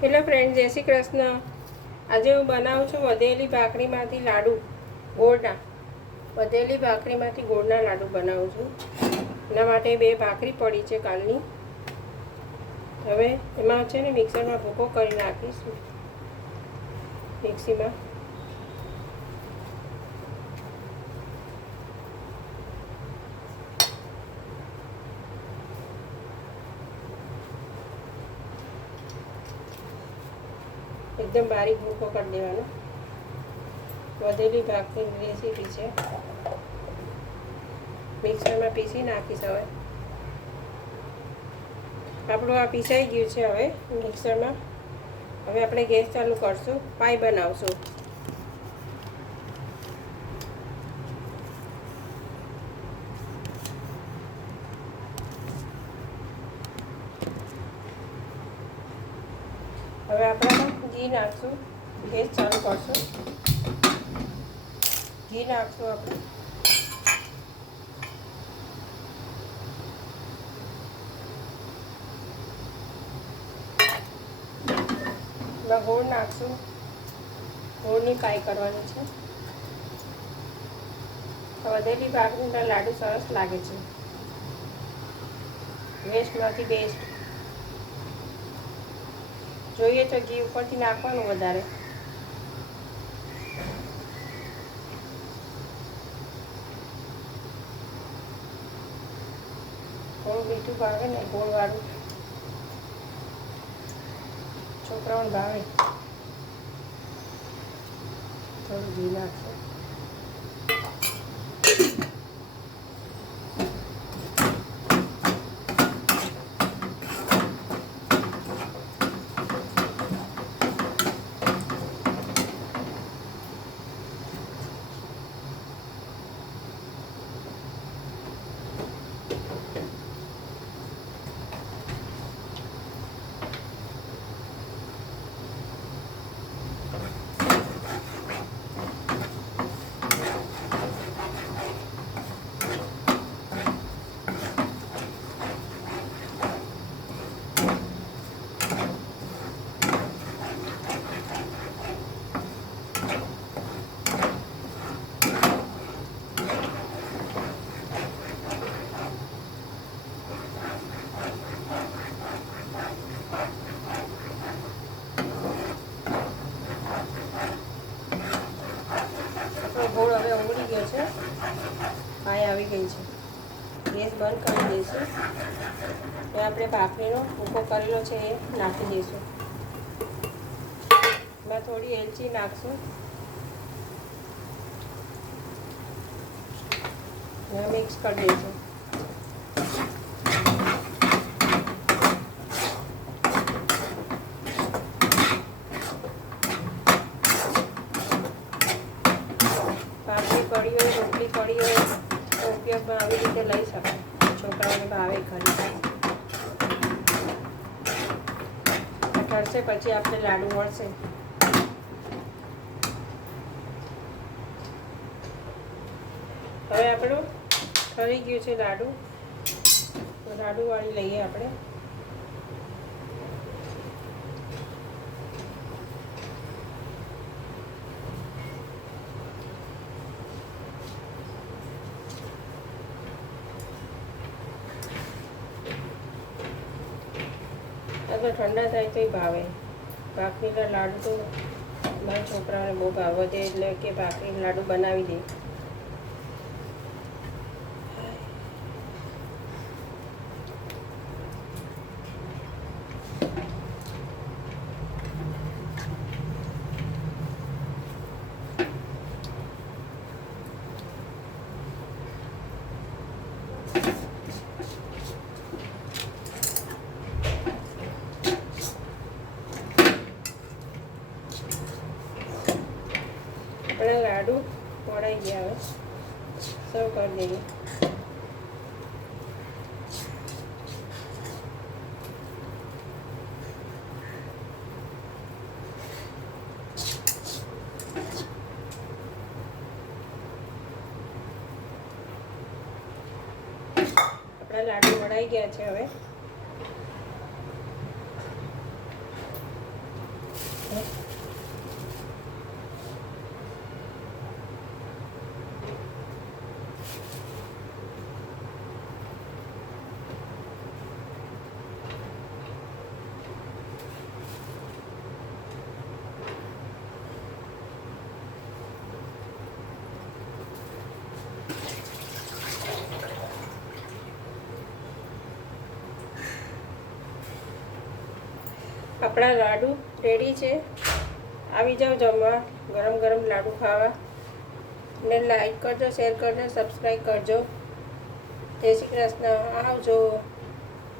Hello friend, જય શ્રી કૃષ્ણ. આજે હું બનાવું છું વધેલી ભાખરીમાંથી લાડુ, ગોળના. વધેલી ભાખરીમાંથી ગોળના લાડુ બનાવું છું. એના માટે 2 ભાખરી પડી છે કાલની. હવે એમાં છે ને મિક્સરમાં ભૂકો કરી નાખીશું, મિક્સીમાં. એકદમ બારીક ભૂકો કરી દેવાનો. વધેલી ભાખરીની રેસીપી છે, મિક્સરમાં પીસી નાખીશ. હવે આપણું આ પીસાઈ ગયું છે હવે મિક્સરમાં. હવે આપણે ગેસ ચાલુ કરશું, પાઈ બનાવશું. હવે આપણે ઘી નાખશું, ગેસ ચાલુ કરશું. ઘી નાખશું આપણે. ગોળ નાખશું. ગોળની પાઈ કરવાની છે. વધેલી ભાખરીના લાડુ સરસ લાગે છે, વેસ્ટમાંથી બેસ્ટ. જોઈએ તો ઘી ઉપરથી નાખવાનું વધારે. થોડું મીઠું ભાવે ને, ગોળવાળું છોકરાઓને ભાવે. થોડું ઘી નાખશું. ગોળ હવે ઉમળી ગયો છે, પાઈ આવી ગઈ છે. ગેસ બંધ કરી દઈશું. હવે આપણે ભાખરીનો ભૂકો કરેલો છે એ નાખી દઈશું. એમાં થોડી એલચી નાખશું. મિક્સ કરી દઈશું. કઢી હોય, રોટલી કઢી હોય તો ઉપયોગમાં આવી રીતે લઈ શકાય. છોકરાઓને ભાવે ખરી. ઠરશે પછી આપણે લાડુ મળશે. હવે આપણું ઠરી ગયું છે લાડુ. લાડુ વાળી લઈએ આપણે. તો ઠંડા થાય તોય ભાવે. ભાખરીના લાડુ તો મારા છોકરાઓને બહુ ભાવે છે, એટલે કે ભાખરી લાડુ બનાવી દે. આપણા લાડુ વળાઈ ગયા. હવે સર્વ કરી દઈએ. આપણા લાડુ વળાઈ ગયા છે. હવે આપણા લાડુ રેડી છે. આવી જાઓ જમવા, ગરમ ગરમ લાડુ ખાવા. ને લાઈક કરજો, શેર કરજો, સબસ્ક્રાઈબ કરજો. જય શ્રી કૃષ્ણ. આવજો.